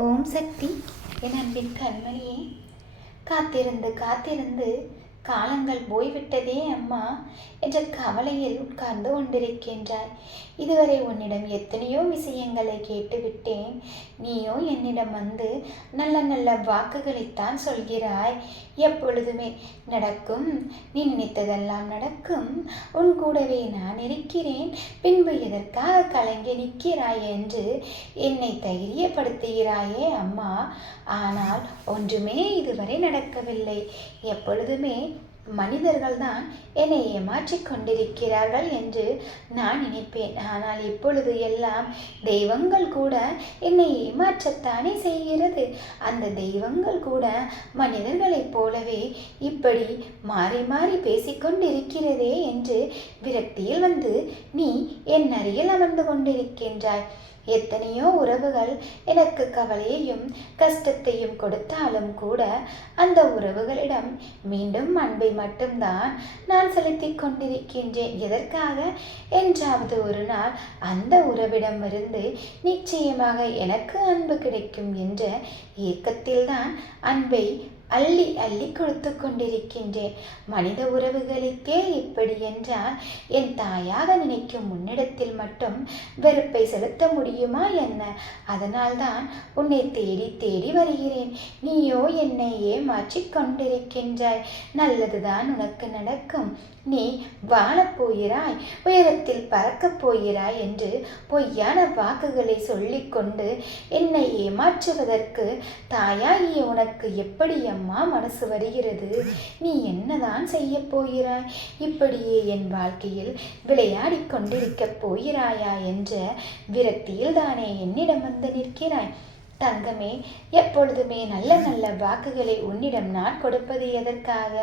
ஓம் சக்தி என் அன்பின் கண்மணியே. காத்திருந்து காத்திருந்து காலங்கள் போய்விட்டதே அம்மா என்ற கவலையில் உட்கார்ந்து கொண்டிருக்கின்றாய். இதுவரை உன்னிடம் எத்தனையோ விஷயங்களை கேட்டுவிட்டேன். நீயோ என்னிடம் வந்து நல்ல நல்ல வாக்குகளைத்தான் சொல்கிறாய். எப்பொழுதுமே நடக்கும் நீ நினைத்ததெல்லாம் நடக்கும். உன் கூடவே நான் இருக்கிறேன். பின்பு எதற்காக கலங்கி நிற்கிறாய் என்று என்னை தைரியப்படுத்துகிறாயே அம்மா. ஆனால் ஒன்றுமே இதுவரை நடக்கவில்லை. எப்பொழுதுமே மனிதர்கள்தான் என்னை ஏமாற்றிக் கொண்டிருக்கிறார்கள் என்று நான் நினைப்பேன். ஆனால் இப்பொழுது எல்லாம் தெய்வங்கள் கூட என்னை ஏமாற்றத்தானே செய்கிறது. அந்த தெய்வங்கள் கூட மனிதர்களைப் போலவே இப்படி மாறி மாறி பேசிக்கொண்டிருக்கிறதே என்று விரக்தியில் வந்து நீ என் அருகில் அமர்ந்து கொண்டிருக்கின்றாய். எத்தனையோ உறவுகள் எனக்கு கவலையையும் கஷ்டத்தையும் கொடுத்தாலும் கூட அந்த உறவுகளிடம் மீண்டும் அன்பை மட்டும்தான் நான் செலுத்திக் கொண்டிருக்கின்றேன். எதற்காக? என்றாவது ஒரு நாள் அந்த உறவிடமிருந்து நிச்சயமாக எனக்கு அன்பு கிடைக்கும் என்ற இயக்கத்தில்தான் அன்பை அள்ளி அள்ளி கொடுத்து கொண்டிருக்கின்றேன். மனித உறவுகளுக்கே இப்படி என்றால் என் தாயாக நினைக்கும் உன்னிடத்தில் மட்டும் வெறுப்பை செலுத்த முடியுமா என்ன? அதனால்தான் உன்னை தேடி தேடி வருகிறேன். நீயோ என்னை ஏமாற்றிக் கொண்டிருக்கின்றாய். நல்லதுதான் உனக்கு நடக்கும். நீ வாழப் போகிறாய். உயரத்தில் பறக்கப் போகிறாய் என்று பொய்யான வாக்குகளை சொல்லிக்கொண்டு என்னை ஏமாற்றுவதற்கு தாயாகிய உனக்கு எப்படி அம்மா மனசு வருகிறது. நீ என்னதான் செய்ய போகிறாய்? இப்படியே என் வாழ்க்கையில் விளையாடிக் கொண்டிருக்கப் போகிறாயா? என்ற விரக்தியில் தானே என்னிடம் வந்து நிற்கிறாய்? தங்கமே எப்பொழுதுமே நல்ல நல்ல வாக்குகளை உன்னிடம் நான் கொடுப்பது எதற்காக?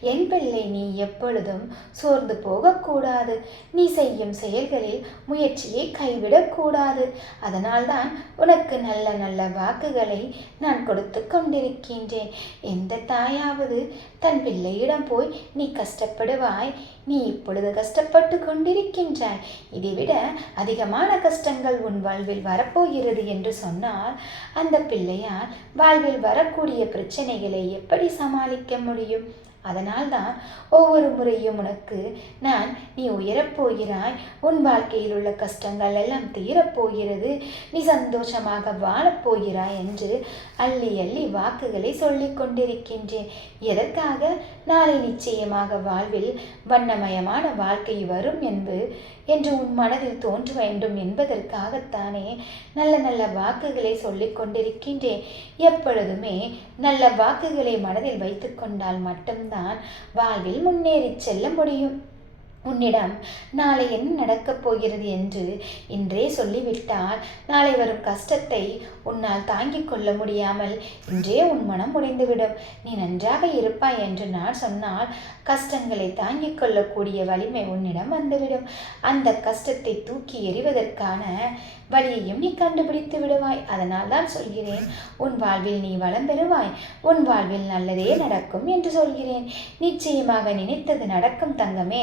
என் பிள்ளை நீ எப்பொழுதும் சோர்ந்து போகக்கூடாது. நீ செய்யும் செயல்களில் முயற்சியை கைவிடக்கூடாது. அதனால்தான் உனக்கு நல்ல நல்ல வாக்குகளை நான் கொடுத்து கொண்டிருக்கின்றேன். எந்த தாயாவது தன் பிள்ளையிடம் போய் நீ கஷ்டப்படுவாய். நீ இப்பொழுது கஷ்டப்பட்டு கொண்டிருக்கின்றாய். இதைவிட அதிகமான கஷ்டங்கள் உன் வாழ்வில் வரப்போகிறது என்று சொன்னால் அந்த பிள்ளையால் வாழ்வில் வரக்கூடிய பிரச்சனைகளை எப்படி சமாளிக்க முடியும்? அதனால்தான் ஒவ்வொரு முறையும் உனக்கு நான் நீ உயரப்போகிறாய் உன் வாழ்க்கையில் உள்ள கஷ்டங்கள் எல்லாம் தீரப்போகிறது நீ சந்தோஷமாக வாழப்போகிறாய் என்று அள்ளி அள்ளி வாக்குகளை சொல்லிக் கொண்டிருக்கின்றேன். எதற்காக? நாளை நிச்சயமாக வாழ்வில் வண்ணமயமான வாழ்க்கை வரும் என்று என்று உன் மனதில் தோன்ற வேண்டும் என்பதற்காகத்தானே நல்ல நல்ல வாக்குகளை சொல்லிக் கொண்டிருக்கின்றேன். எப்பொழுதுமே நல்ல வாக்குகளை மனதில் வைத்துக்கொண்டால் மட்டும்தான் வாழ்வில் முன்னேறி செல்ல முடியும். உன்னிடம் நாளை என்ன நடக்கப் போகிறது என்று இன்றே சொல்லிவிட்டால் நாளை வரும் கஷ்டத்தை உன்னால் தாங்கிக் கொள்ள முடியாமல் இன்றே உன் மனம் உடைந்துவிடும். நீ நன்றாக இருப்பாய் என்று நான் சொன்னால் கஷ்டங்களை தாங்கிக் கொள்ளக்கூடிய வலிமை உன்னிடம் வந்துவிடும். அந்த கஷ்டத்தை தூக்கி எறிவதற்கான வழியையும் நீ கண்டுபிடித்து விடுவாய். அதனால் தான் சொல்கிறேன் உன் வாழ்வில் நீ வளம் பெறுவாய். உன் வாழ்வில் நல்லதே நடக்கும் என்று சொல்கிறேன். நிச்சயமாக நினைத்தது நடக்கும் தங்கமே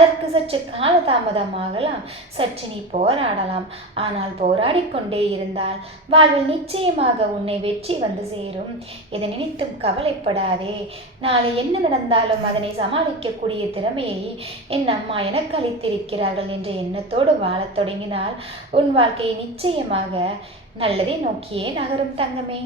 அதற்கு சற்று காலதாமதமாகலாம். சற்று நீ போராடலாம். ஆனால் போராடிக்கொண்டே இருந்தால் வாழ்வில் நிச்சயமாக உன்னை வெற்றி வந்து சேரும். இதை நினைத்தும் கவலைப்படாதே. நாளை என்ன நடந்தாலும் அதனை சமாளிக்கக்கூடிய திறமையை என் அம்மா எனக்கு அளித்திருக்கிறார்கள் என்ற எண்ணத்தோடு வாழத் தொடங்கினால் உன் வாழ்க்கையை நிச்சயமாக நல்லதை நோக்கியே நகரும் தங்கமே.